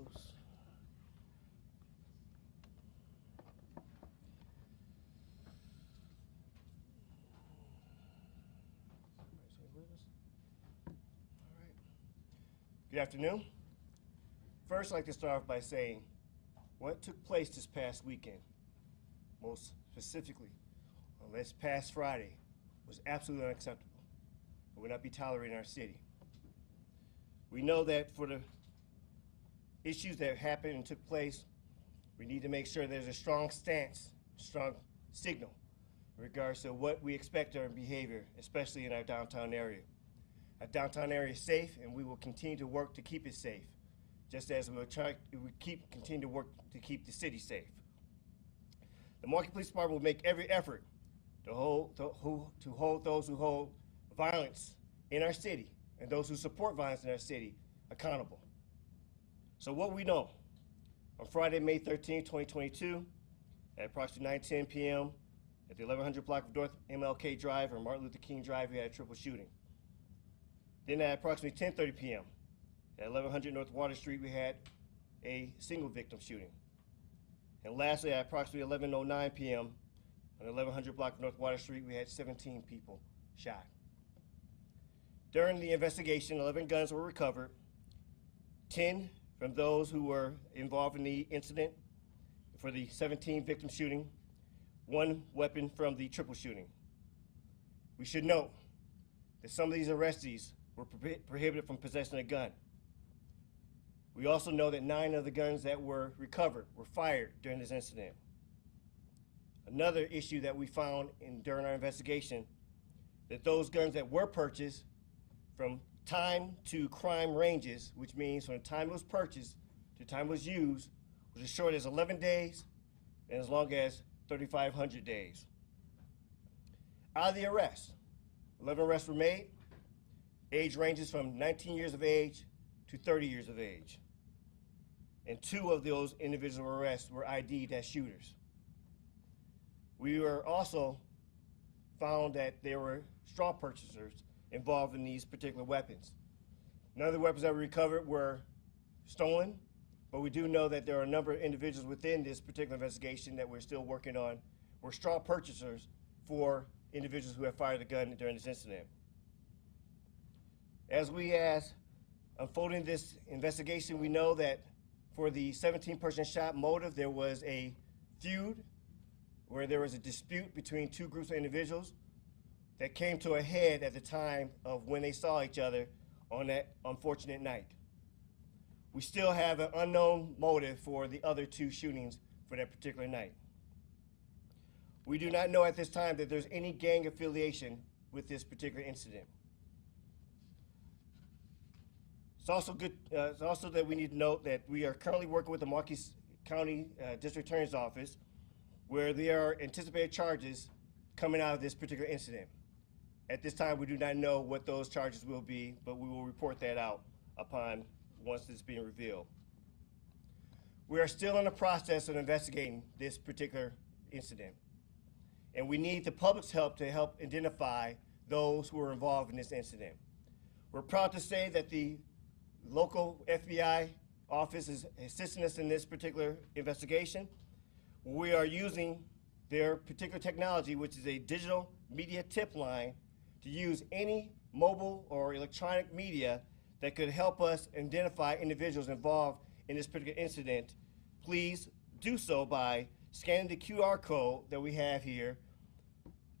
close. Good afternoon. First, I'd like to start off by saying what took place this past weekend, most specifically on this past Friday, was absolutely unacceptable. It would not be tolerated in our city. We know that for the issues that happened and took place, we need to make sure there's a strong stance, strong signal in regards to what we expect our behavior, especially in our downtown area. Our downtown area is safe, and we will continue to work to keep it safe, just as we will continue to work to keep the city safe. The Milwaukee Police Department will make every effort to hold those who hold violence in our city and those who support violence in our city accountable. So what we know, on Friday, May 13, 2022, at approximately 9:10 p.m. at the 1100 block of North MLK Drive or Martin Luther King Drive, we had a triple shooting. Then at approximately 10:30 p.m. at 1100 North Water Street, we had a single victim shooting. And lastly, at approximately 11:09 p.m. on the 1100 block of North Water Street, we had 17 people shot. During the investigation, 11 guns were recovered, 10 from those who were involved in the incident for the 17 victim shooting, 1 weapon from the triple shooting. We should note that some of these arrestees were prohibited from possessing a gun. We also know that 9 of the guns that were recovered were fired during this incident. Another issue that we found during our investigation, that those guns that were purchased from time to crime ranges, which means from the time it was purchased to the time it was used, was as short as 11 days and as long as 3,500 days. Out of the arrests, 11 arrests were made. Age ranges from 19 years of age to 30 years of age. And 2 of those individual arrests were ID'd as shooters. We were also found that there were straw purchasers involved in these particular weapons. None of the weapons that were recovered were stolen, but we do know that there are a number of individuals within this particular investigation that we're still working on were straw purchasers for individuals who have fired the gun during this incident. As we unfolding this investigation, we know that for the 17-person shot motive, there was a feud where there was a dispute between 2 groups of individuals that came to a head at the time of when they saw each other on that unfortunate night. We still have an unknown motive for the other 2 shootings for that particular night. We do not know at this time that there's any gang affiliation with this particular incident. It's also that we need to note that we are currently working with the Milwaukee County District Attorney's Office, where there are anticipated charges coming out of this particular incident. At this time, we do not know what those charges will be, but we will report that out once it's being revealed. We are still in the process of investigating this particular incident, and we need the public's help to help identify those who are involved in this incident. We're proud to say that the local FBI office is assisting us in this particular investigation. We are using their particular technology, which is a digital media tip line, to use any mobile or electronic media that could help us identify individuals involved in this particular incident. Please do so by scanning the QR code that we have here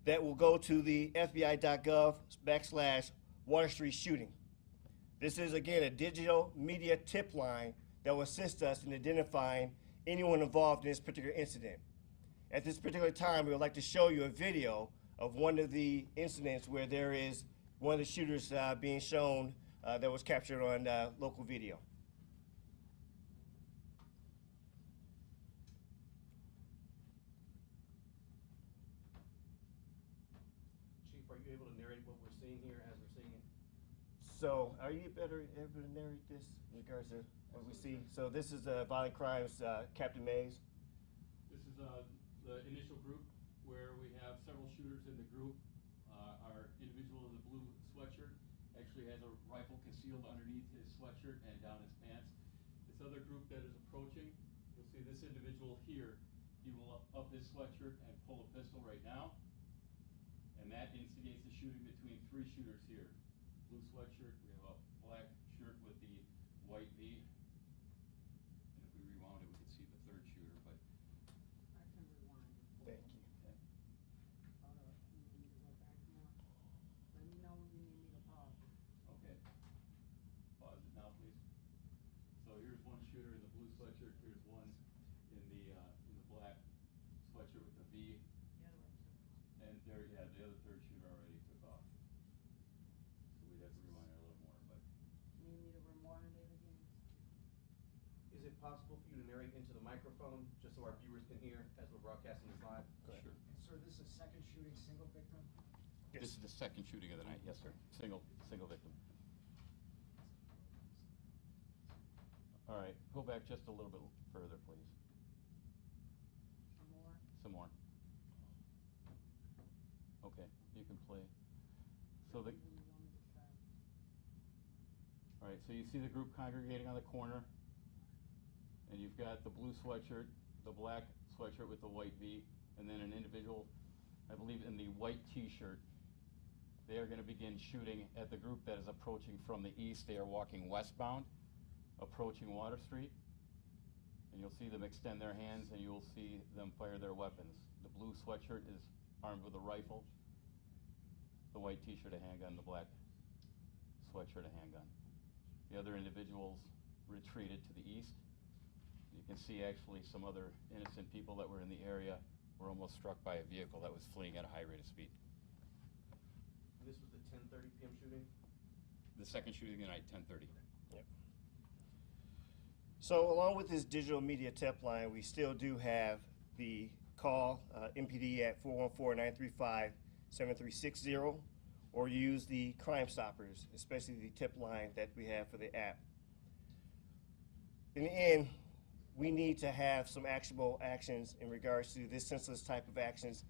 that will go to the fbi.gov/Water Street shooting. This is, again, a digital media tip line that will assist us in identifying anyone involved in this particular incident. At this particular time, we would like to show you a video of one of the incidents where there is one of the shooters being shown that was captured on local video. Chief, are you able to narrate what we're seeing here as we're seeing it? So, are you able to narrate this in regards to what we see? So, this is Violent Crimes, Captain Mays. This is the initial group where we have several shooters in the group. Our individual in the blue sweatshirt actually has a rifle concealed underneath his sweatshirt and down his pants. This this other group that is approaching, you'll see this individual here, he will up his sweatshirt and pull a pistol right now. And that instigates the shooting between three shooters here. Blue sweatshirt, we have a black shirt with the white V. And if we rewound it, we could see the third shooter, but. I can rewind it. Thank you. Okay. Hold up, you need to go back more. Let me know when you need me to pause it. Okay. Pause it now, please. So here's one shooter in the blue sweatshirt, here's one in the black sweatshirt with the V. The other one too. And there, yeah, the other third shooter already took off. So we'd have to rewind it a little more, but. Need me to rewind it again? Is it possible for you to narrate into the microphone, just so our viewers can hear as we're broadcasting this live? Go ahead. Sure. And sir, this is second shooting, single victim? This is the second shooting of the night, yes, sir. Single victim. All right, go back just a little bit further, please. Some more? Some more. Okay, you can play. So the, When you want me to try. all right, so you see the group congregating on the corner, and you've got the blue sweatshirt, the black sweatshirt with the white V, and then an individual, I believe in the white T-shirt. They are going to begin shooting at the group that is approaching from the east. They are walking westbound, approaching Water Street, and you'll see them extend their hands, and you will see them fire their weapons. The blue sweatshirt is armed with a rifle, the white T-shirt a handgun, the black sweatshirt a handgun. The other individuals retreated to the east. You can see actually some other innocent people that were in the area were almost struck by a vehicle that was fleeing at a high rate of speed. And this was the 10:30 p.m. shooting? The second shooting of the night, 10:30. Yep. So along with this digital media tip line, we still do have the call MPD at 414-935-7360, or use the Crime Stoppers, especially the tip line that we have for the app. In the end, we need to have some actionable actions in regards to this senseless type of actions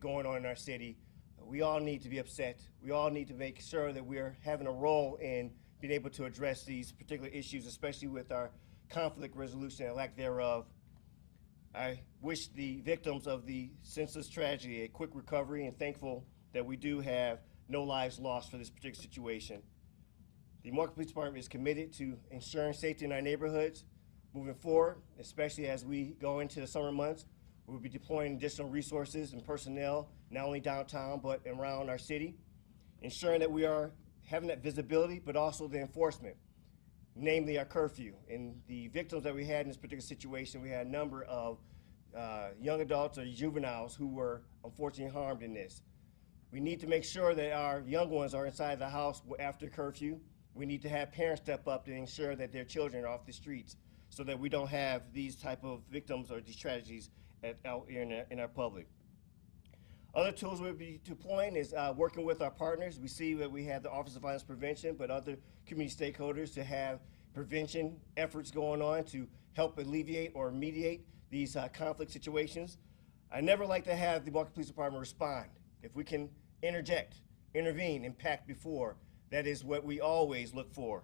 going on in our city. We all need to be upset. We all need to make sure that we're having a role in being able to address these particular issues, especially with our conflict resolution and lack thereof. I wish the victims of the senseless tragedy a quick recovery, and thankful that we do have no lives lost for this particular situation. The Milwaukee Police Department is committed to ensuring safety in our neighborhoods moving forward, especially as we go into the summer months. We'll be deploying additional resources and personnel, not only downtown, but around our city, ensuring that we are having that visibility, but also the enforcement, namely our curfew. And the victims that we had in this particular situation, we had a number of young adults or juveniles who were unfortunately harmed in this. We need to make sure that our young ones are inside the house after curfew. We need to have parents step up to ensure that their children are off the streets, so that we don't have these type of victims or these tragedies out here in our public. Other tools we'll be deploying is working with our partners. We see that we have the Office of Violence Prevention, but other community stakeholders to have prevention efforts going on to help alleviate or mediate these conflict situations. I never like to have the Milwaukee Police Department respond. If we can interject, intervene, impact before, that is what we always look for.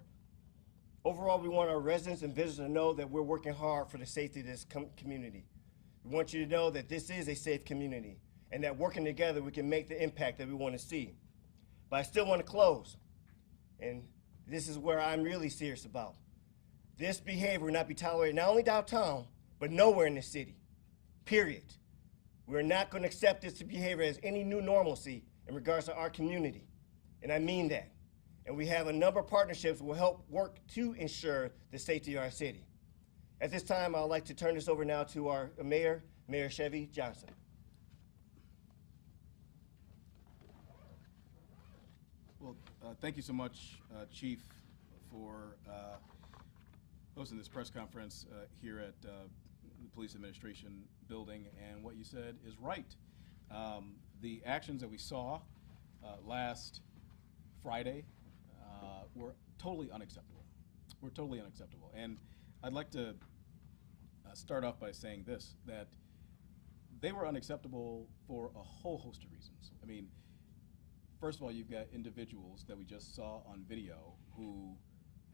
Overall, we want our residents and visitors to know that we're working hard for the safety of this community. We want you to know that this is a safe community, and that working together we can make the impact that we want to see. But I still want to close, and this is where I'm really serious about. This behavior will not be tolerated not only downtown, but nowhere in the city, period. We're not going to accept this behavior as any new normalcy in regards to our community, and I mean that. And we have a number of partnerships that will help work to ensure the safety of our city. At this time, I'd like to turn this over now to our mayor, Mayor Chevy Johnson. Well, thank you so much, Chief, for hosting this press conference here at the Police Administration building. And what you said is right. The actions that we saw last Friday were totally unacceptable. Were totally unacceptable. And I'd like to start off by saying this, that they were unacceptable for a whole host of reasons. I mean, first of all, you've got individuals that we just saw on video who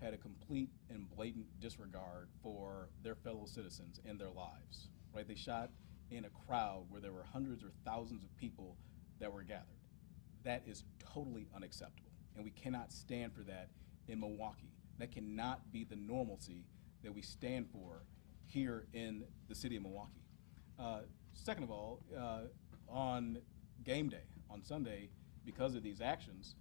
had a complete and blatant blatant disregard for their fellow citizens and their lives, right? They shot in a crowd where there were hundreds or thousands of people that were gathered. That is totally unacceptable, and we cannot stand for that in Milwaukee. That cannot be the normalcy that we stand for here in the city of Milwaukee. Second of all, on game day, on Sunday, because of these actions,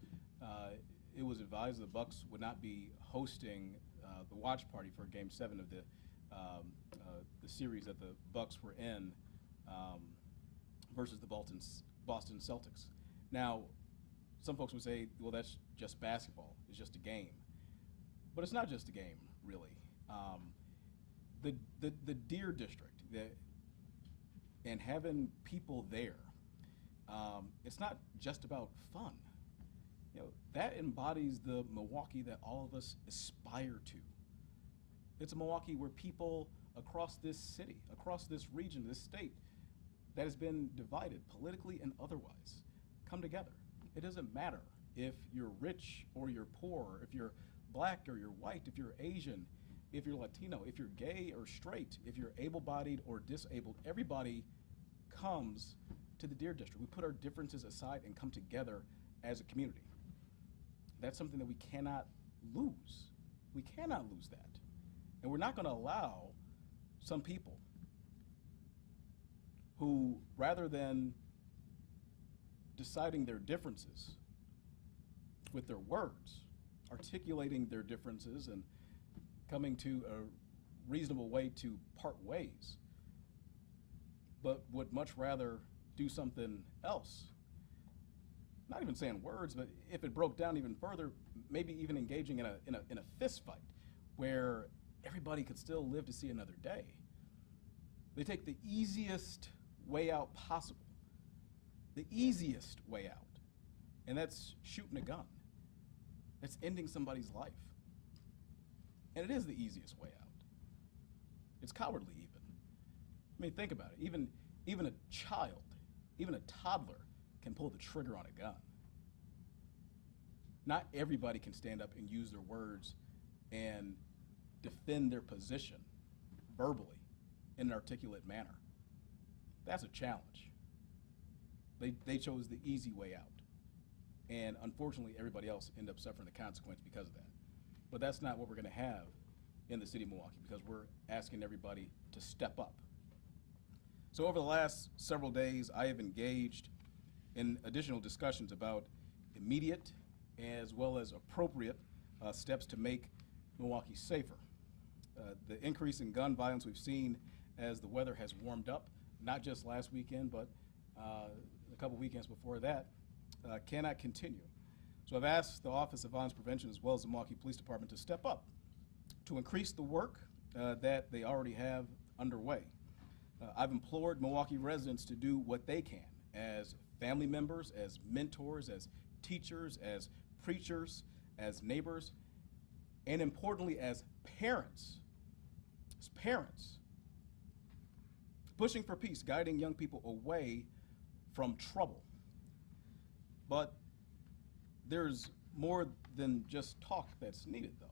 it was advised the Bucks would not be hosting the watch party for Game 7 of the series that the Bucks were in versus the Boston Celtics. Now, some folks would say, well, that's just basketball. It's just a game. But it's not just a game, really. The Deer District and having people there, it's not just about fun. You know, that embodies the Milwaukee that all of us aspire to. It's a Milwaukee where people across this city, across this region, this state, that has been divided politically and otherwise, come together. It doesn't matter if you're rich or you're poor, if you're black or you're white, if you're Asian, if you're Latino, if you're gay or straight, if you're able-bodied or disabled. Everybody comes to the Deer District. We put our differences aside and come together as a community. That's something that we cannot lose. We cannot lose that. And we're not going to allow some people who, rather than deciding their differences with their words, articulating their differences and coming to a reasonable way to part ways, but would much rather do something else. Not even saying words, but if it broke down even further, maybe even engaging in a fist fight where everybody could still live to see another day. They take the easiest way out possible, the easiest way out, and that's shooting a gun. That's ending somebody's life. And it is the easiest way out. It's cowardly even. I mean, think about it. Even a child, even a toddler can pull the trigger on a gun. Not everybody can stand up and use their words and defend their position verbally in an articulate manner. That's a challenge. They chose the easy way out. And unfortunately, everybody else ended up suffering the consequence because of that. But that's not what we're going to have in the city of Milwaukee, because we're asking everybody to step up. So over the last several days, I have engaged in additional discussions about immediate as well as appropriate steps to make Milwaukee safer. The increase in gun violence we've seen as the weather has warmed up, not just last weekend, but a couple weekends before that, cannot continue. So I've asked the Office of Violence Prevention as well as the Milwaukee Police Department to step up, to increase the work that they already have underway. I've implored Milwaukee residents to do what they can as family members, as mentors, as teachers, as preachers, as neighbors, and importantly, as parents. As parents. Pushing for peace, guiding young people away from trouble. But there's more than just talk that's needed, though.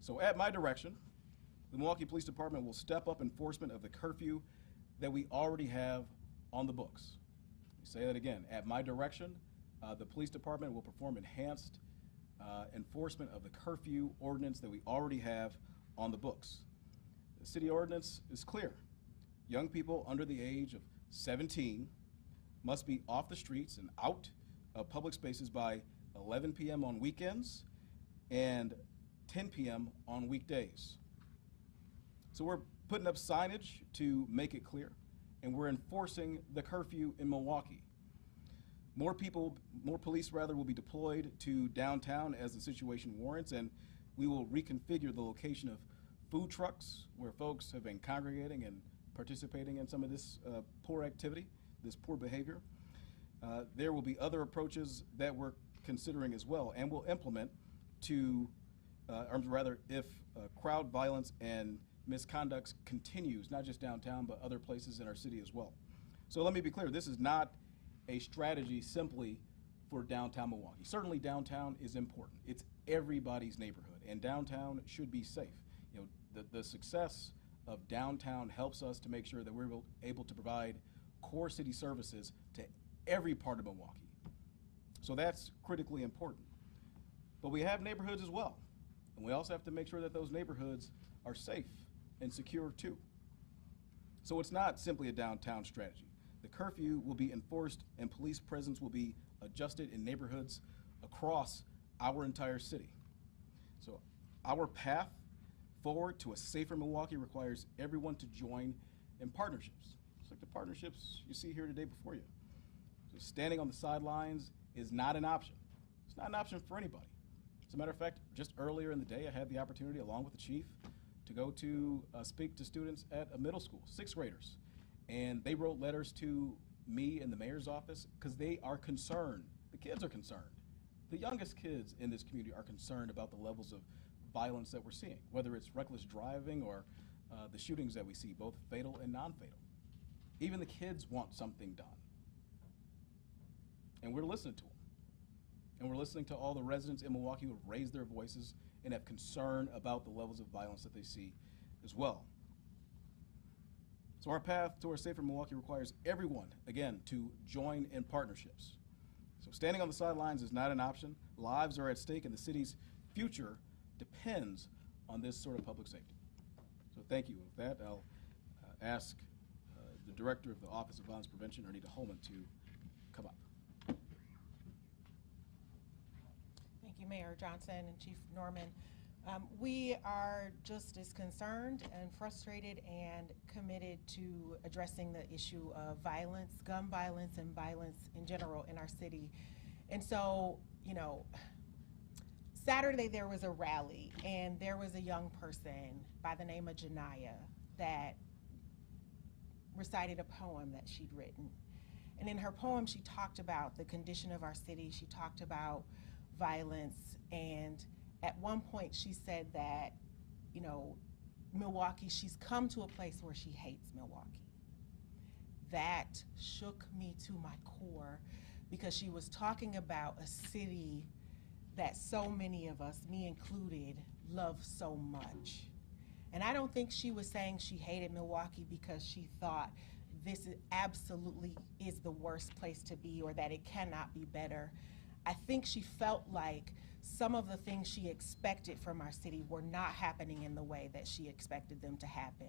So at my direction, the Milwaukee Police Department will step up enforcement of the curfew that we already have on the books. Let me say that again. At my direction, the police department will perform enhanced enforcement of the curfew ordinance that we already have on the books. The city ordinance is clear. Young people under the age of 17 must be off the streets and out of public spaces by 11 p.m. on weekends and 10 p.m. on weekdays. So we're putting up signage to make it clear, and we're enforcing the curfew in Milwaukee. More police will be deployed to downtown as the situation warrants, and we will reconfigure the location of food trucks where folks have been congregating and participating in some of this poor activity, this poor behavior. There will be other approaches that we're considering as well, and we'll implement to, if crowd violence and misconduct continues, not just downtown, but other places in our city as well. So let me be clear, this is not a strategy simply for downtown Milwaukee. Certainly downtown is important. It's everybody's neighborhood. and downtown should be safe. You know, the success of downtown helps us to make sure that we're able to provide core city services to every part of Milwaukee. So that's critically important. But we have neighborhoods as well. And we also have to make sure that those neighborhoods are safe and secure too. So it's not simply a downtown strategy. The curfew will be enforced and police presence will be adjusted in neighborhoods across our entire city. So our path forward to a safer Milwaukee requires everyone to join in partnerships. Just like the partnerships you see here today before you. So standing on the sidelines is not an option. It's not an option for anybody. As a matter of fact, just earlier in the day, I had the opportunity, along with the chief, to go to speak to students at a middle school, 6th graders. And they wrote letters to me in the mayor's office because they are concerned. The kids are concerned. The youngest kids in this community are concerned about the levels of violence that we're seeing, whether it's reckless driving or the shootings that we see, both fatal and non-fatal. Even the kids want something done. And we're listening to them. And we're listening to all the residents in Milwaukee who have raised their voices and have concern about the levels of violence that they see as well. So our path to a safer Milwaukee requires everyone, again, to join in partnerships. So standing on the sidelines is not an option. Lives are at stake and the city's future depends on this sort of public safety. So thank you. With that, I'll ask the Director of the Office of Violence Prevention, Anita Holman, to come up. Thank you, Mayor Johnson and Chief Norman. We are just as concerned and frustrated and committed to addressing the issue of violence, gun violence, and violence in general in our city. And so, you know, Saturday there was a rally and there was a young person by the name of Janiyah that recited a poem that she'd written. And in her poem, she talked about the condition of our city. She talked about violence, and at one point she said that, you know, Milwaukee, she's come to a place where she hates Milwaukee. That shook me to my core because she was talking about a city that so many of us, me included, love so much. And I don't think she was saying she hated Milwaukee because she thought this absolutely is the worst place to be or that it cannot be better. I think she felt like some of the things she expected from our city were not happening in the way that she expected them to happen.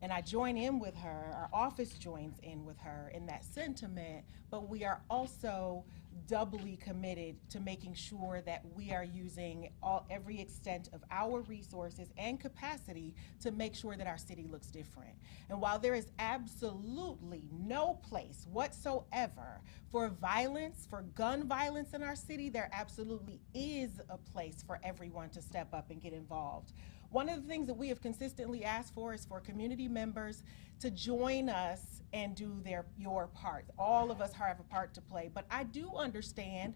And I join in with her, our office joins in with her in that sentiment, but we are also doubly committed to making sure that we are using every extent of our resources and capacity to make sure that our city looks different. And while there is absolutely no place whatsoever for violence, for gun violence in our city, there absolutely is a place for everyone to step up and get involved. One of the things that we have consistently asked for is for community members to join us and do your part. All of us have a part to play, but I do understand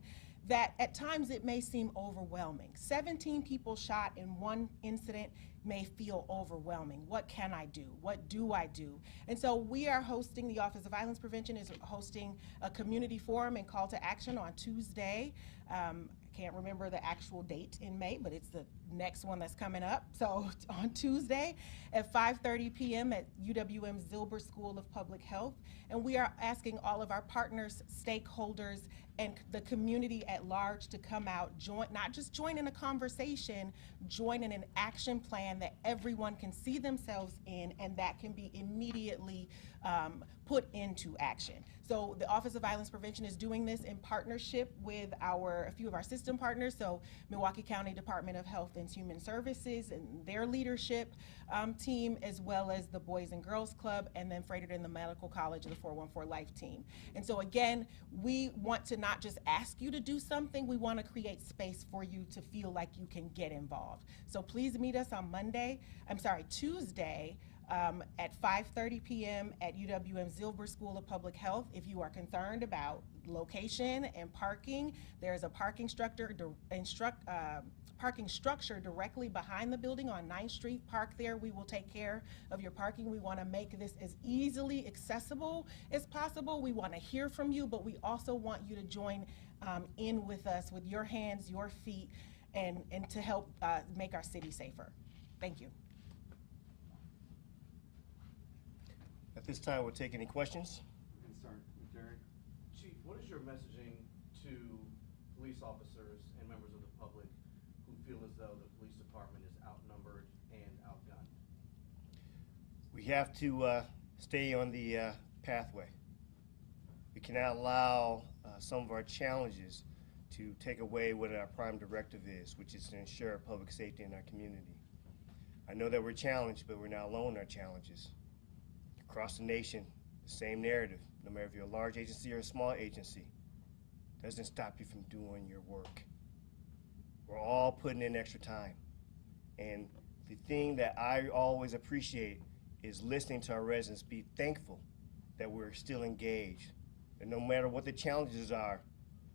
that at times it may seem overwhelming. 17 people shot in one incident may feel overwhelming. What can I do? What do I do? And so we are hosting, the Office of Violence Prevention is hosting a community forum and call to action on Tuesday. I can't remember the actual date in May, but it's the next one that's coming up. So on Tuesday at 5:30 p.m. at UWM Zilber School of Public Health. And we are asking all of our partners, stakeholders, and the community at large to come out, not just join in a conversation, join in an action plan that everyone can see themselves in and that can be immediately put into action. So the Office of Violence Prevention is doing this in partnership with a few of our system partners, so Milwaukee County Department of Health and Human Services and their leadership team, as well as the Boys and Girls Club, and then Fredericton the Medical College and the 414 Life team. And so again, we want to not just ask you to do something, we want to create space for you to feel like you can get involved. So please meet us on Tuesday, at 5:30 p.m. at UWM Zilber School of Public Health. If you are concerned about location and parking, there's a parking structure directly behind the building on 9th Street. Park there. We will take care of your parking. We want to make this as easily accessible as possible. We want to hear from you, but we also want you to join in with us with your hands, your feet, and to help make our city safer. Thank you. At this time, we'll take any questions. We can start with Jerry. Chief, what is your messaging to police officers and members of the public who feel as though the police department is outnumbered and outgunned? We have to stay on the pathway. We cannot allow some of our challenges to take away what our prime directive is, which is to ensure public safety in our community. I know that we're challenged, but we're not alone in our challenges. Across the nation, the same narrative, no matter if you're a large agency or a small agency, doesn't stop you from doing your work. We're all putting in extra time. And the thing that I always appreciate is listening to our residents be thankful that we're still engaged. And no matter what the challenges are,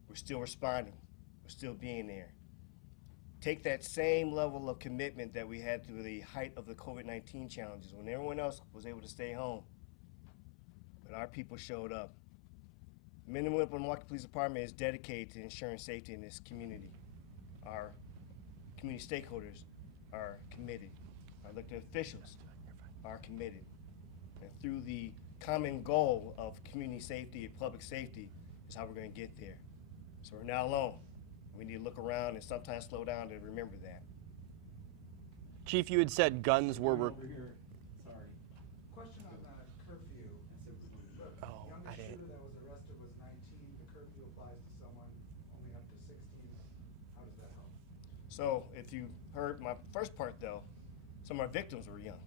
we're still responding. We're still being there. Take that same level of commitment that we had through the height of the COVID-19 challenges when everyone else was able to stay home. But our people showed up. The men and women of the Milwaukee Police Department is dedicated to ensuring safety in this community. Our community stakeholders are committed. Our elected officials are committed. And through the common goal of community safety and public safety is how we're going to get there. So we're not alone. We need to look around and sometimes slow down to remember that. Chief, you had said guns were. Over here. Sorry. Question on curfew. The Oh, I youngest didn't- shooter that was arrested was 19. The curfew applies to someone only up to 16. How does that help? So if you heard my first part though, some of our victims were young.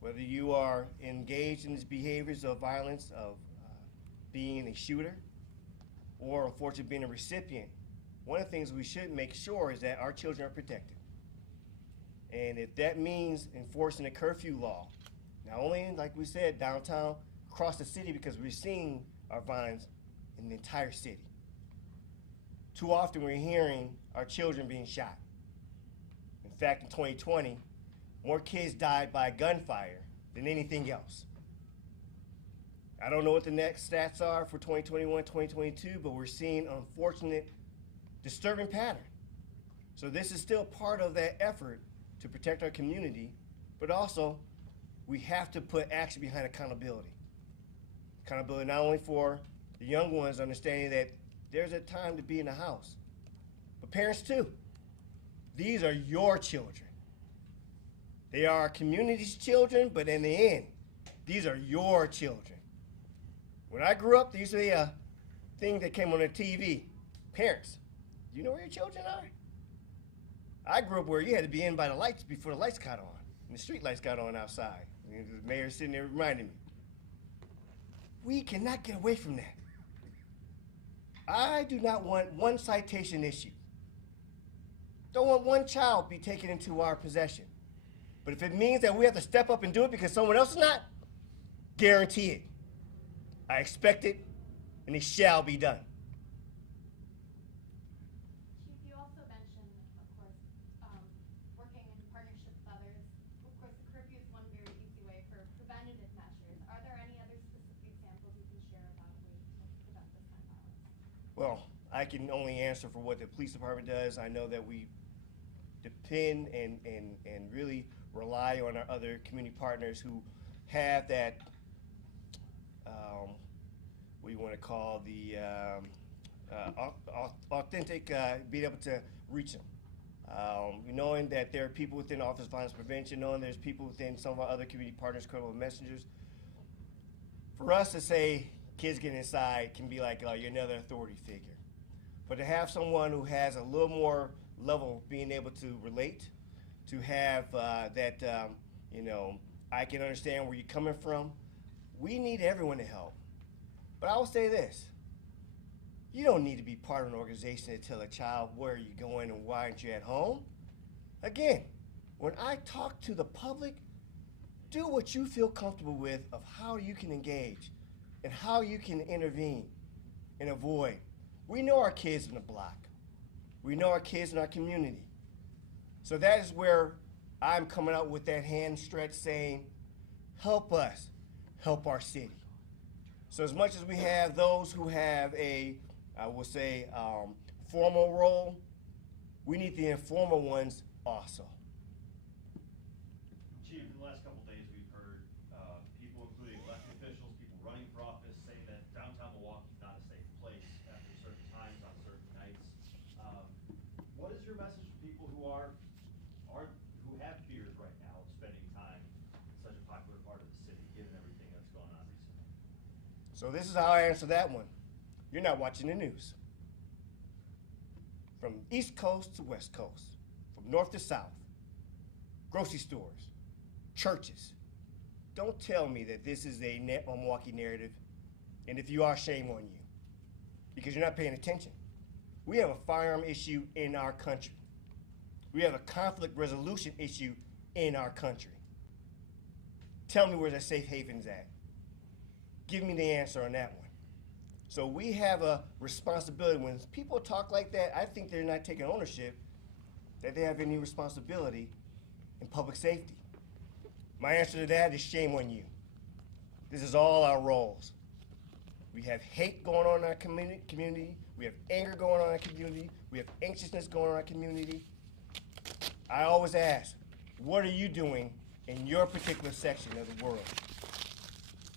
Whether you are engaged in these behaviors of violence, of being a shooter, or unfortunately being a recipient, one of the things we should make sure is that our children are protected. And if that means enforcing a curfew law, not only, like we said, downtown, across the city, because we're seeing our violence in the entire city. Too often we're hearing our children being shot. In fact, in 2020, more kids died by gunfire than anything else. I don't know what the next stats are for 2021, 2022, but we're seeing an unfortunate, disturbing pattern. So this is still part of that effort to protect our community, but also we have to put action behind accountability. Accountability not only for the young ones, understanding that there's a time to be in the house, but parents too. These are your children. They are our community's children, but in the end, these are your children. When I grew up, there used to be a thing that came on the TV. Parents, do you know where your children are? I grew up where you had to be in by the lights before the lights got on, and the street lights got on outside. And the mayor sitting there reminding me. We cannot get away from that. I do not want one citation issue. Don't want one child be taken into our possession. But if it means that we have to step up and do it because someone else is not, guarantee it. I expect it, and it shall be done. Chief, you also mentioned, of course, working in partnership with others. Of course, the curfew is one very easy way for preventative measures. Are there any other specific examples you can share about ways to prevent this kind of violence? Well, I can only answer for what the police department does. I know that we depend and really rely on our other community partners who have that, what do you want to call the authentic, being able to reach them. Knowing that there are people within Office of Violence Prevention, knowing there's people within some of our other community partners, credible messengers. For us to say kids get inside can be like, you're another authority figure. But to have someone who has a little more level of being able to relate, to have that, I can understand where you're coming from. We need everyone to help. But I will say this. You don't need to be part of an organization to tell a child where you're going and why aren't you at home. Again, when I talk to the public, do what you feel comfortable with of how you can engage and how you can intervene and avoid. We know our kids in the block. We know our kids in our community. So that is where I'm coming out with that hand stretch saying, help us, help our city. So as much as we have those who have a, I will say, formal role, we need the informal ones also. Chief, in the last couple of days, we've heard people, including elected officials, people running for office, say that downtown Milwaukee is not a safe place after certain times on certain nights. What is your message to people who who have fears right now of spending time in such a popular part of the city, given everything that's gone on recently? So this is how I answer that one. You're not watching the news. From East Coast to West Coast, from north to south, grocery stores, churches. Don't tell me that this is a Milwaukee narrative, and if you are, shame on you, because you're not paying attention. We have a firearm issue in our country. We have a conflict resolution issue in our country. Tell me where the safe haven's at. Give me the answer on that one. So we have a responsibility. When people talk like that, I think they're not taking ownership that they have any responsibility in public safety. My answer to that is shame on you. This is all our roles. We have hate going on in our community. We have anger going on in our community. We have anxiousness going on in our community. I always ask, what are you doing in your particular section of the world?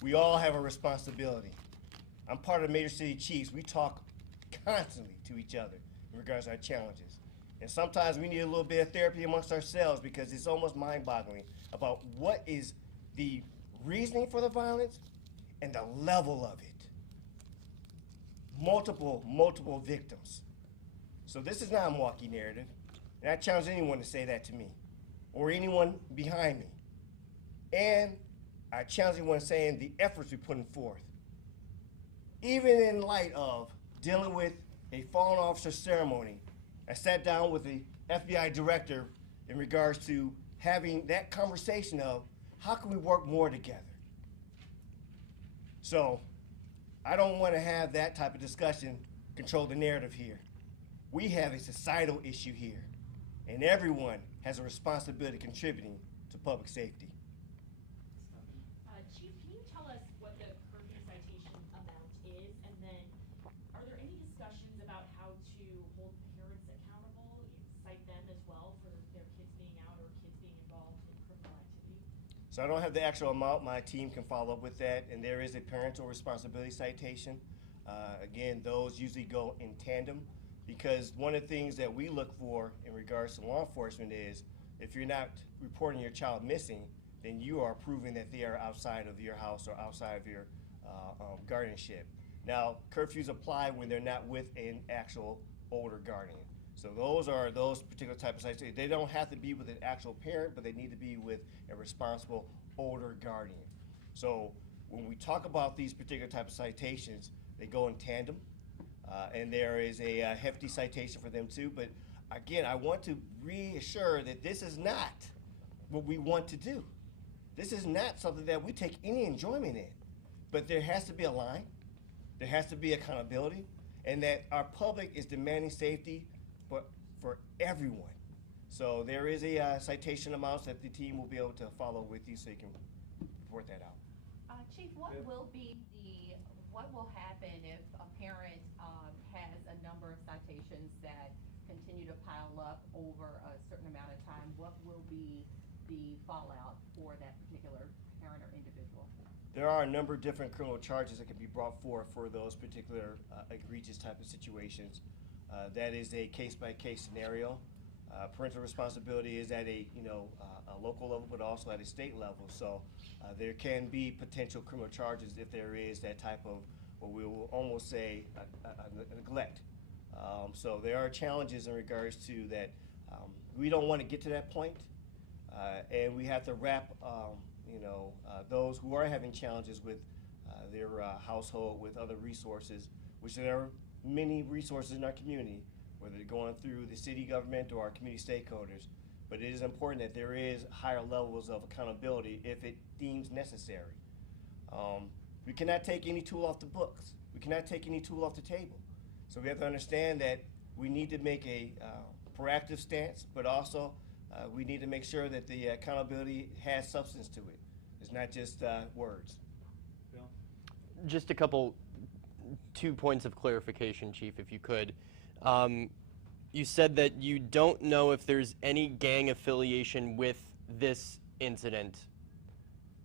We all have a responsibility. I'm part of the Major City Chiefs. We talk constantly to each other in regards to our challenges. And sometimes we need a little bit of therapy amongst ourselves because it's almost mind-boggling about what is the reasoning for the violence and the level of it. Multiple victims. So this is not a Milwaukee narrative. And I challenge anyone to say that to me or anyone behind me. And I challenge anyone saying the efforts we're putting forth. Even in light of dealing with a fallen officer ceremony, I sat down with the FBI director in regards to having that conversation of how can we work more together. So I don't want to have that type of discussion control the narrative here. We have a societal issue here, and everyone has a responsibility contributing to public safety. Chief, can you tell us what the curfew citation amount is, and then are there any discussions about how to hold parents accountable, cite them as well for their kids being out or kids being involved in criminal activity? So I don't have the actual amount. My team can follow up with that, and there is a parental responsibility citation. Again, those usually go in tandem because one of the things that we look for in regards to law enforcement is if you're not reporting your child missing, then you are proving that they are outside of your house or outside of your guardianship. Now, curfews apply when they're not with an actual older guardian. So those are those particular type of citations. They don't have to be with an actual parent, but they need to be with a responsible older guardian. So when we talk about these particular type of citations, they go in tandem, and there is a hefty citation for them too. But again, I want to reassure that this is not what we want to do. This is not something that we take any enjoyment in. But there has to be a line, there has to be accountability, and that our public is demanding safety for everyone. So there is a citation amounts that the team will be able to follow with you so you can report that out. Chief, what will happen if a parent has a number of citations that continue to pile up over a certain amount of time? What will be the fallout for that particular parent or individual? There are a number of different criminal charges that can be brought forth for those particular egregious type of situations. That is a case-by-case scenario. Parental responsibility is at a local level, but also at a state level. So there can be potential criminal charges if there is that type of, what we will almost say, a neglect. So there are challenges in regards to that. We don't want to get to that point, and we have to wrap, those who are having challenges with their household with other resources, which there are many resources in our community, whether they're going through the city government or our community stakeholders. But it is important that there is higher levels of accountability if it deems necessary. We cannot take any tool off the books. We cannot take any tool off the table. So we have to understand that we need to make a proactive stance, but also we need to make sure that the accountability has substance to it. It's not just words. Bill? Just two points of clarification, Chief, if you could. you said that you don't know if there's any gang affiliation with this incident.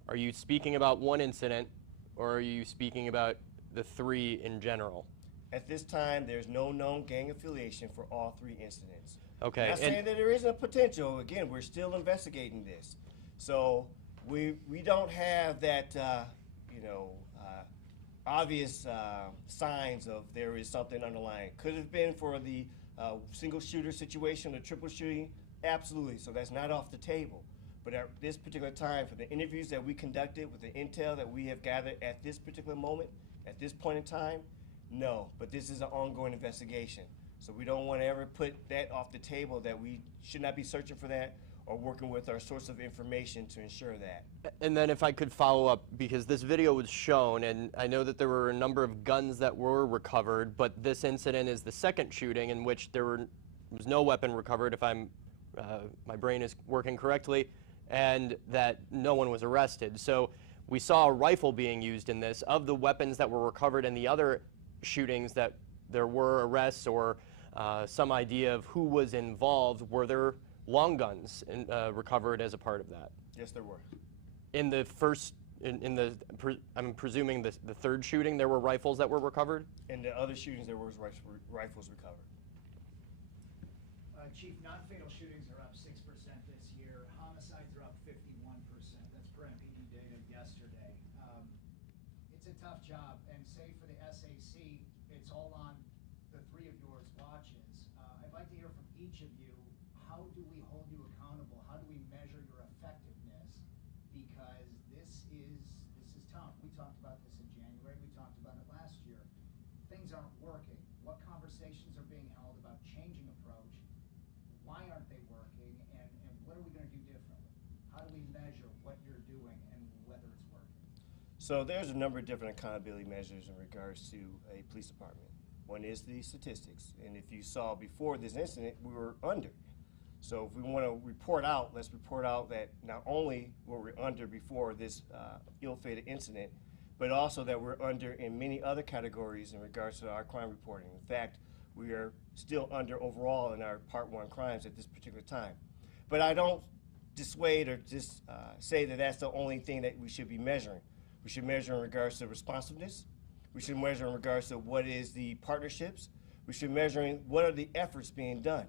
Are you speaking about one incident, or are you speaking about the 3 in general? At this time, there's no known gang affiliation for all 3 incidents. Okay. Not saying that there isn't a potential. Again, we're still investigating this. So we don't have that, obvious signs of there is something underlying. Could have been for the single shooter situation, the triple shooting, absolutely. So that's not off the table. But at this particular time, for the interviews that we conducted with the intel that we have gathered at this particular moment, at this point in time, no. But this is an ongoing investigation. So we don't want to ever put that off the table, that we should not be searching for that or working with our source of information to ensure that. And then if I could follow up, because this video was shown, and I know that there were a number of guns that were recovered, but this incident is the second shooting in which there was no weapon recovered, if my brain is working correctly, and that no one was arrested. So we saw a rifle being used in this. Of the weapons that were recovered in the other shootings that there were arrests or some idea of who was involved, were there long guns recovered as a part of that? Yes, there were. In the first, I'm presuming the 3rd shooting, there were rifles that were recovered? In the other shootings, there was rifles recovered. Chief, non-fatal shootings are up 6% this year. Homicides are up 51%. That's per MPD data yesterday. It's a tough job, and say for the SAC, it's all on the 3 of yours watches. I'd like to hear from each of you. How do we hold you accountable? How do we measure your effectiveness? Because this is tough. We talked about this in January. We talked about it last year. Things aren't working. What conversations are being held about changing approach? Why aren't they working? And what are we going to do differently? How do we measure what you're doing and whether it's working? So there's a number of different accountability measures in regards to a police department. One is the statistics, and if you saw before this incident, we were under. So if we want to report out, let's report out that not only were we under before this ill-fated incident, but also that we're under in many other categories in regards to our crime reporting. In fact, we are still under overall in our Part 1 crimes at this particular time. But I don't dissuade or just say that that's the only thing that we should be measuring. We should measure in regards to responsiveness. We should measure in regards to what is the partnerships. We should measure in what are the efforts being done.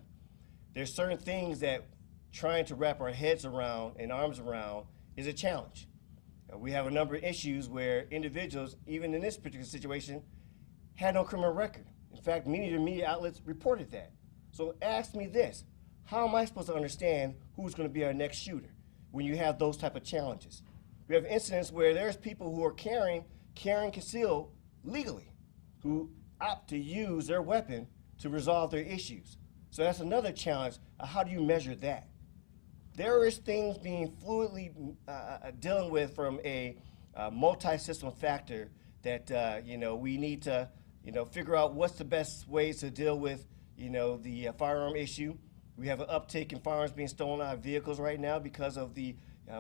There's certain things that trying to wrap our heads around and arms around is a challenge. We have a number of issues where individuals, even in this particular situation, had no criminal record. In fact, many of the media outlets reported that. So ask me this, how am I supposed to understand who's going to be our next shooter when you have those type of challenges? We have incidents where there's people who are carrying concealed legally, who opt to use their weapon to resolve their issues. So that's another challenge. How do you measure that? There is things being fluidly dealing with from a multi-system factor that we need to figure out what's the best ways to deal with the firearm issue. We have an uptick in firearms being stolen out of vehicles right now because of the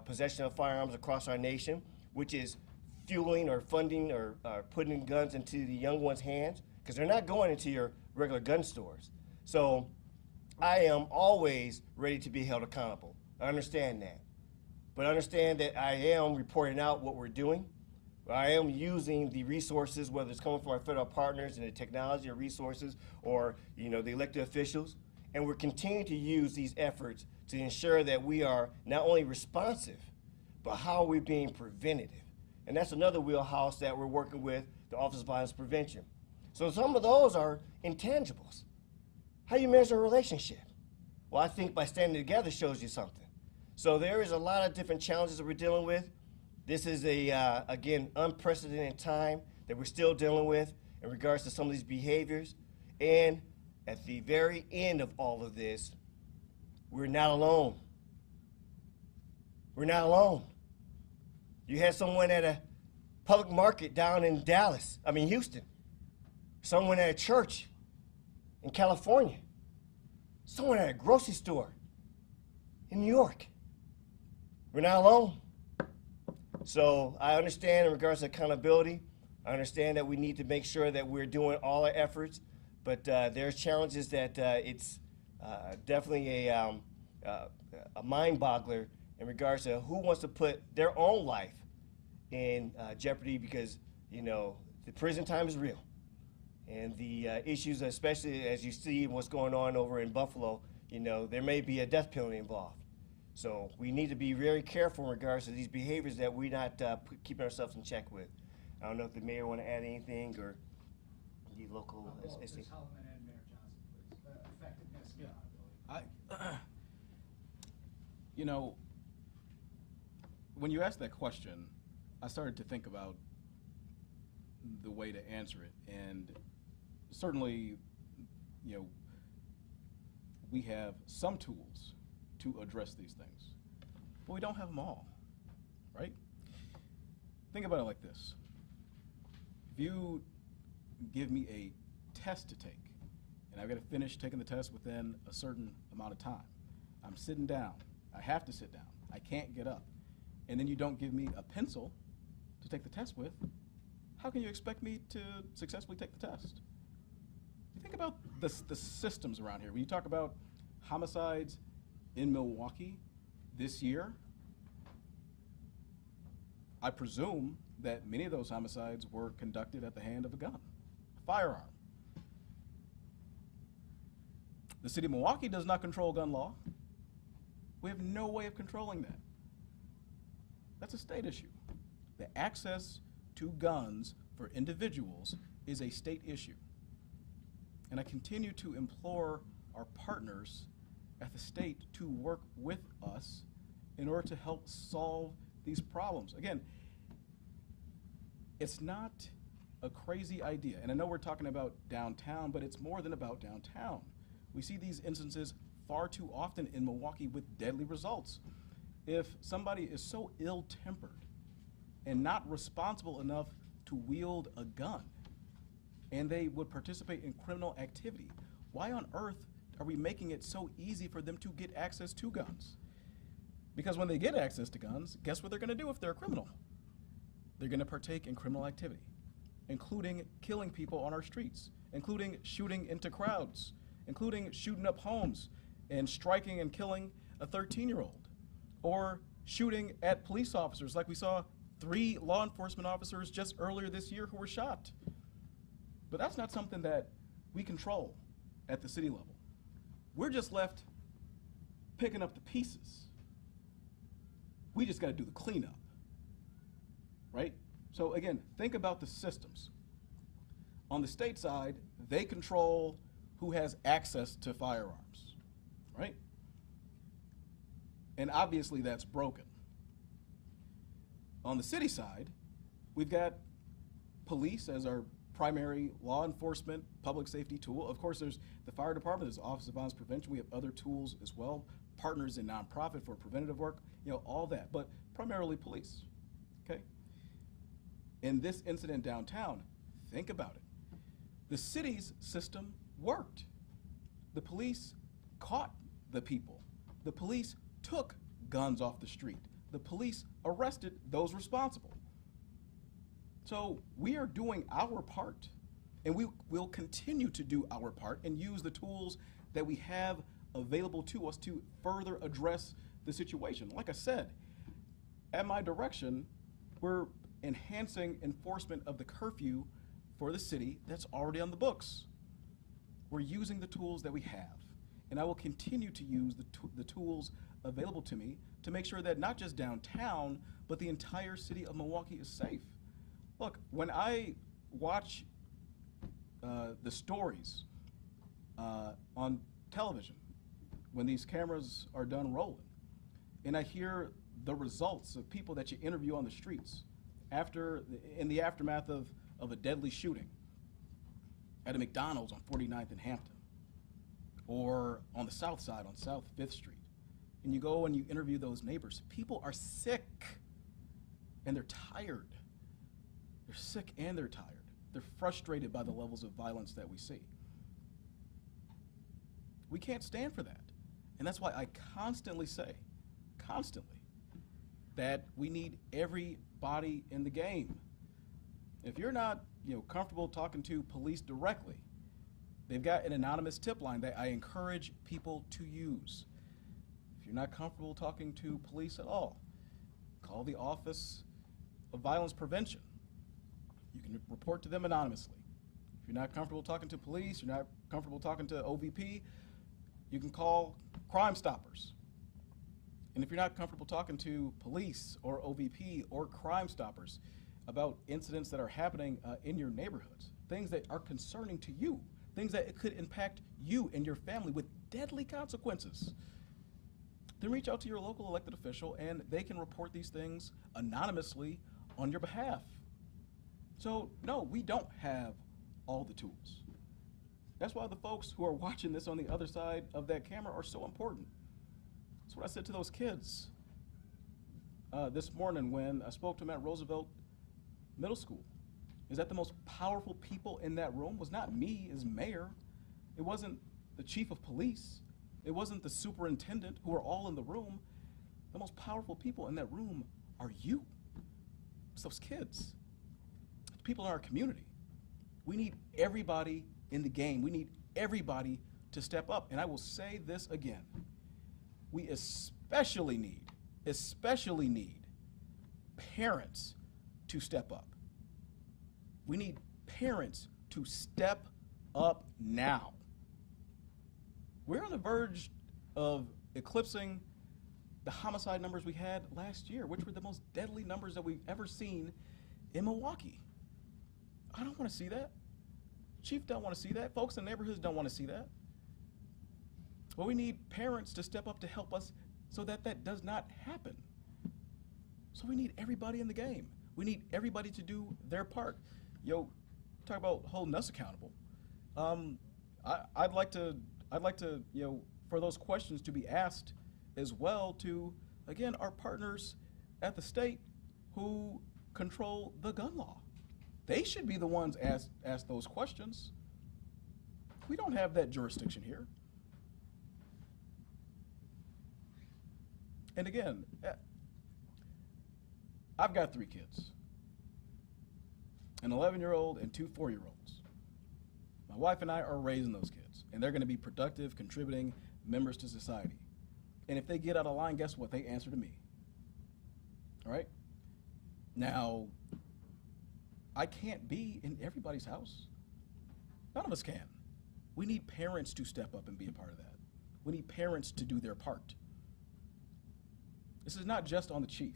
possession of firearms across our nation, which is fueling or funding or putting guns into the young ones' hands, because they're not going into your regular gun stores. So I am always ready to be held accountable. I understand that. But understand that I am reporting out what we're doing. I am using the resources, whether it's coming from our federal partners and the technology or resources or the elected officials. And we're continuing to use these efforts to ensure that we are not only responsive, but how are we being preventative? And that's another wheelhouse that we're working with, the Office of Violence Prevention. So some of those are intangibles. How do you measure a relationship? Well, I think by standing together shows you something. So there is a lot of different challenges that we're dealing with. This is again, unprecedented time that we're still dealing with in regards to some of these behaviors. And at the very end of all of this, we're not alone. We're not alone. You had someone at a public market down in Houston. Someone at a church in California. Someone at a grocery store in New York. We're not alone. So I understand in regards to accountability. I understand that we need to make sure that we're doing all our efforts, but there's challenges that it's definitely a mind boggler in regards to who wants to put their own life in jeopardy, because, you know, the prison time is real. And the issues, especially as you see what's going on over in Buffalo, you know, there may be a death penalty involved. So we need to be very careful in regards to these behaviors that we're not keeping ourselves in check with. I don't know if the mayor want to add anything, or the local. Both Ms. Holloman and Mayor Johnson, please. Effectiveness and accountability. You know, when you asked that question, I started to think about the way to answer it, and certainly, you know, we have some tools to address these things, but we don't have them all, right? Think about it like this. If you give me a test to take, and I've got to finish taking the test within a certain amount of time, I'm sitting down, I have to sit down, I can't get up, and then you don't give me a pencil to take the test with, how can you expect me to successfully take the test? Think about the systems around here. When you talk about homicides in Milwaukee this year, I presume that many of those homicides were conducted at the hand of a gun, a firearm. The city of Milwaukee does not control gun law. We have no way of controlling that. That's a state issue. The access to guns for individuals is a state issue. And I continue to implore our partners at the state to work with us in order to help solve these problems. Again, it's not a crazy idea. And I know we're talking about downtown, but it's more than about downtown. We see these instances far too often in Milwaukee with deadly results. If somebody is so ill-tempered and not responsible enough to wield a gun, and they would participate in criminal activity, why on earth are we making it so easy for them to get access to guns? Because when they get access to guns, guess what they're going to do if they're a criminal? They're going to partake in criminal activity, including killing people on our streets, including shooting into crowds, including shooting up homes and striking and killing a 13-year-old, or shooting at police officers, like we saw 3 law enforcement officers just earlier this year who were shot. But that's not something that we control at the city level. We're just left picking up the pieces. We just got to do the cleanup, right? So again, think about the systems. On the state side, they control who has access to firearms, right? And obviously that's broken. On the city side, we've got police as our primary law enforcement, public safety tool. Of course, there's the fire department, there's the Office of Violence Prevention. We have other tools as well, partners in nonprofit for preventative work, you know, all that, but primarily police, okay? In this incident downtown, think about it. The city's system worked. The police caught the people. The police took guns off the street. The police arrested those responsible. So we are doing our part, and we will continue to do our part and use the tools that we have available to us to further address the situation. Like I said, at my direction, we're enhancing enforcement of the curfew for the city that's already on the books. We're using the tools that we have, and I will continue to use the tools available to me to make sure that not just downtown, but the entire city of Milwaukee is safe. Look, when I watch the stories on television, when these cameras are done rolling, and I hear the results of people that you interview on the streets in the aftermath of a deadly shooting at a McDonald's on 49th and Hampton, or on the south side on South 5th Street, and you go and you interview those neighbors, people are sick and they're tired. They're sick and they're tired. They're frustrated by the levels of violence that we see. We can't stand for that. And that's why I constantly say, that we need everybody in the game. If you're not, comfortable talking to police directly, They've got an anonymous tip line that I encourage people to use. If you're not comfortable talking to police at all, call the Office of Violence Prevention. You can report to them anonymously. If you're not comfortable talking to police, you're not comfortable talking to OVP, you can call Crime Stoppers. And if you're not comfortable talking to police or OVP or Crime Stoppers about incidents that are happening in your neighborhoods, things that are concerning to you, things that it could impact you and your family with deadly consequences, then reach out to your local elected official and they can report these things anonymously on your behalf. So no, we don't have all the tools. That's why the folks who are watching this on the other side of that camera are so important. That's what I said to those kids this morning when I spoke to them at Roosevelt Middle School. Is that the most powerful people in that room was not me as mayor. It wasn't the chief of police. It wasn't the superintendent, who are all in the room. The most powerful people in that room are you. It's those kids. It's people in our community. We need everybody in the game. We need everybody to step up. And I will say this again. We especially need parents to step up. We need parents to step up now. We're on the verge of eclipsing the homicide numbers we had last year, which were the most deadly numbers that we've ever seen in Milwaukee. I don't want to see that. Chief don't want to see that. Folks in neighborhoods don't want to see that. Well, we need parents to step up to help us so that that does not happen. So we need everybody in the game. We need everybody to do their part. Yo, talk about holding us accountable. I'd like to, for those questions to be asked as well to, again, our partners at the state who control the gun law. They should be the ones ask those questions. We don't have that jurisdiction here. And again, I've got 3 kids, an 11-year-old and 2 4-year-olds. My wife and I are raising those kids, and they're going to be productive, contributing members to society. And if they get out of line, guess what? They answer to me. All right? Now, I can't be in everybody's house. None of us can. We need parents to step up and be a part of that. We need parents to do their part. This is not just on the chief.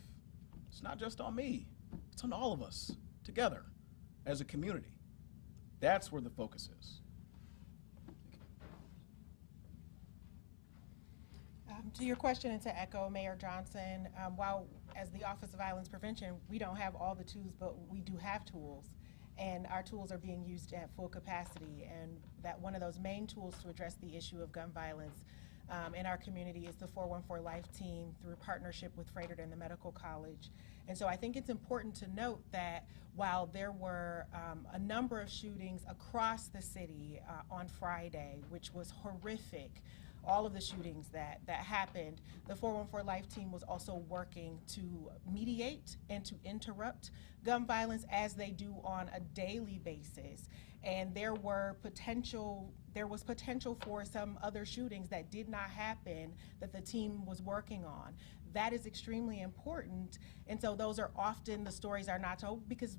It's not just on me. It's on all of us together as a community. That's where the focus is. To your question and to echo Mayor Johnson, while as the Office of Violence Prevention, we don't have all the tools, but we do have tools. And our tools are being used at full capacity. And that one of those main tools to address the issue of gun violence in our community is the 414 Life team through partnership with Freighter and the Medical College. And so I think it's important to note that while there were a number of shootings across the city on Friday, which was horrific, all of the shootings that happened, the 414 Life team was also working to mediate and to interrupt gun violence as they do on a daily basis. And there was potential for some other shootings that did not happen that the team was working on. That is extremely important. And so those are often the stories are not told because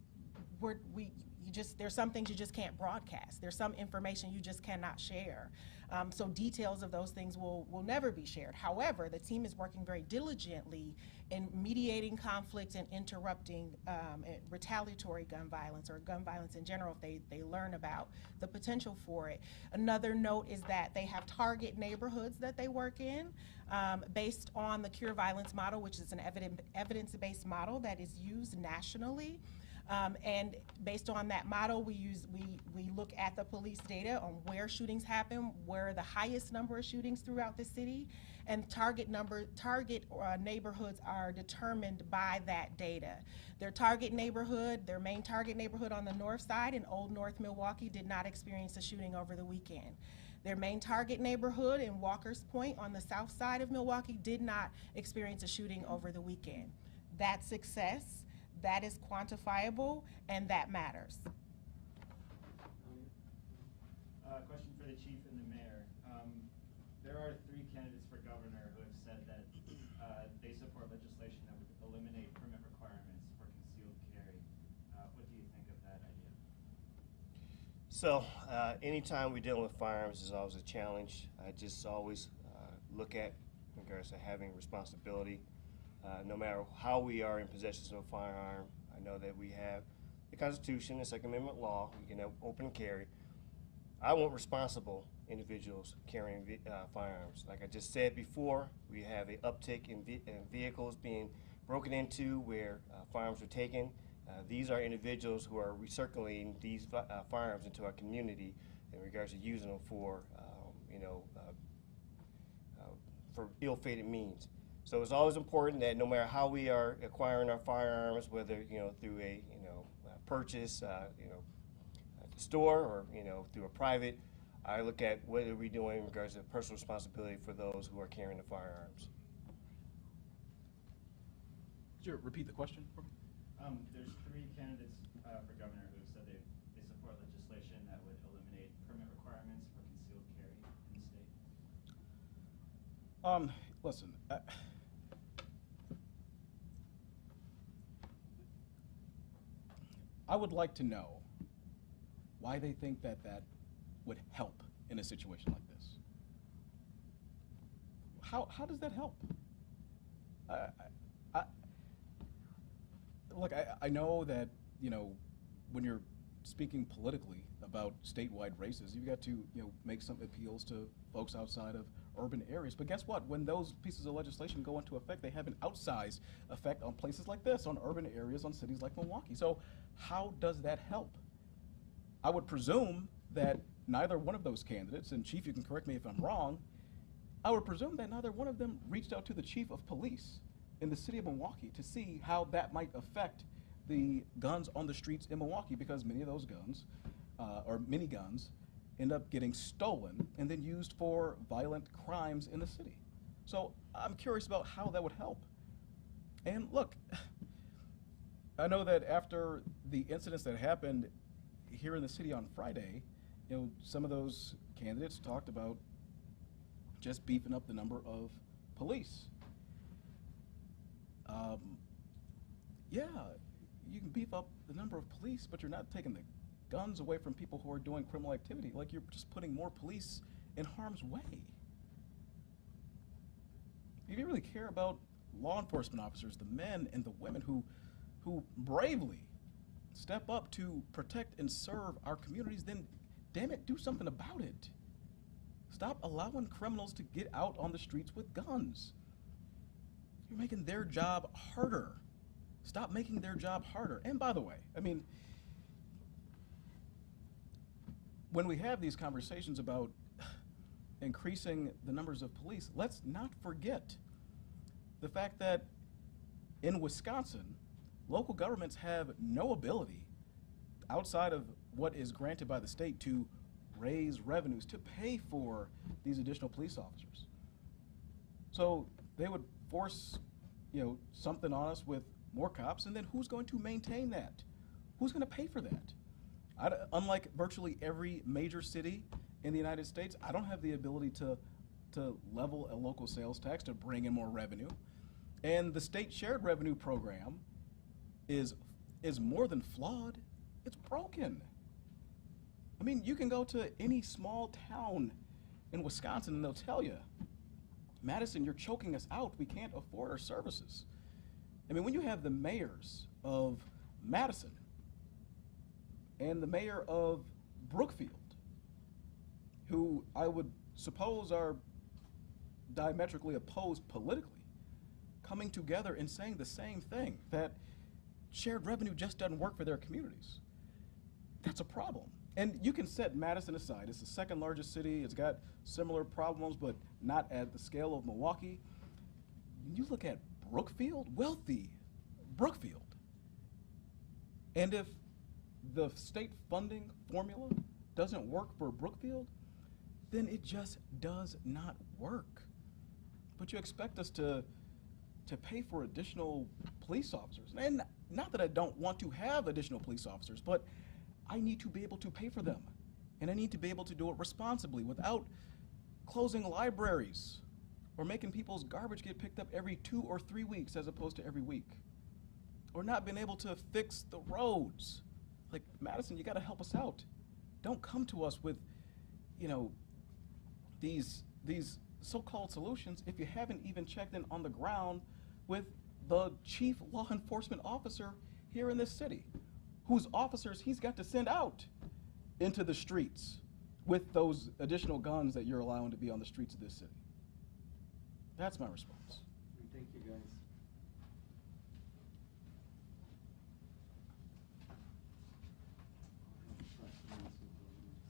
there's some things you just can't broadcast. There's some information you just cannot share. So details of those things will never be shared. However, the team is working very diligently in mediating conflict and interrupting retaliatory gun violence or gun violence in general if they learn about the potential for it. Another note is that they have target neighborhoods that they work in based on the Cure Violence model, which is an evidence-based model that is used nationally. And based on that model, we look at the police data on where shootings happen, where the highest number of shootings throughout the city, and target neighborhoods are determined by that data. Their main target neighborhood on the north side in Old North Milwaukee did not experience a shooting over the weekend. Their main target neighborhood in Walker's Point on the south side of Milwaukee did not experience a shooting over the weekend. That's success. That is quantifiable, and that matters. Question for So, anytime we're dealing with firearms is always a challenge. I just always look at in regards to having responsibility. No matter how we are in possession of a firearm, I know that we have the Constitution, the Second Amendment law. We can have open carry. I want responsible individuals carrying firearms. Like I just said before, we have an uptick in vehicles being broken into where firearms are taken. These are individuals who are recirculating these firearms into our community in regards to using them for, for ill-fated means. So it's always important that no matter how we are acquiring our firearms, whether through a purchase, at the store or through a private, I look at what are we doing in regards to personal responsibility for those who are carrying the firearms. Could you repeat the question for me? There's three candidates for governor who have said they support legislation that would eliminate permit requirements for concealed carry in the state. Listen, I would like to know why they think that would help in a situation like this. How does that help? Look, I know that, when you're speaking politically about statewide races, you've got to, make some appeals to folks outside of urban areas. But guess what? When those pieces of legislation go into effect, they have an outsized effect on places like this, on urban areas, on cities like Milwaukee. So how does that help? I would presume that neither one of those candidates, and Chief, you can correct me if I'm wrong, I would presume that neither one of them reached out to the chief of police in the city of Milwaukee to see how that might affect the guns on the streets in Milwaukee, because many of those guns, or miniguns, end up getting stolen and then used for violent crimes in the city. So I'm curious about how that would help. And look, I know that after the incidents that happened here in the city on Friday, some of those candidates talked about just beefing up the number of police. Yeah, you can beef up the number of police, but you're not taking the guns away from people who are doing criminal activity. Like, you're just putting more police in harm's way. If you really care about law enforcement officers, the men and the women who bravely step up to protect and serve our communities, then damn it, do something about it. Stop allowing criminals to get out on the streets with guns. You're making their job harder. Stop making their job harder. And by the way, when we have these conversations about increasing the numbers of police, let's not forget the fact that in Wisconsin, local governments have no ability outside of what is granted by the state to raise revenues to pay for these additional police officers. So they would force, something on us with more cops, and then who's going to maintain that? Who's going to pay for that? Unlike virtually every major city in the United States, I don't have the ability to level a local sales tax to bring in more revenue. And the state shared revenue program is more than flawed. It's broken. You can go to any small town in Wisconsin and they'll tell you, Madison, you're choking us out. We can't afford our services. When you have the mayors of Madison and the mayor of Brookfield, who I would suppose are diametrically opposed politically, coming together and saying the same thing, that shared revenue just doesn't work for their communities, that's a problem. And you can set Madison aside. It's the second largest city. It's got similar problems, but not at the scale of Milwaukee. When you look at Brookfield, wealthy Brookfield, and if the state funding formula doesn't work for Brookfield, then it just does not work. But you expect us to pay for additional police officers. And not that I don't want to have additional police officers, but I need to be able to pay for them. And I need to be able to do it responsibly without closing libraries or making people's garbage get picked up every 2 or 3 weeks as opposed to every week. Or not being able to fix the roads. Like, Madison, you gotta help us out. don't come to us with, you know, these so-called solutions if you haven't even checked in on the ground with the chief law enforcement officer here in this city, whose officers he's got to send out into the streets with those additional guns that you're allowing to be on the streets of this city. That's my response. Thank you, guys.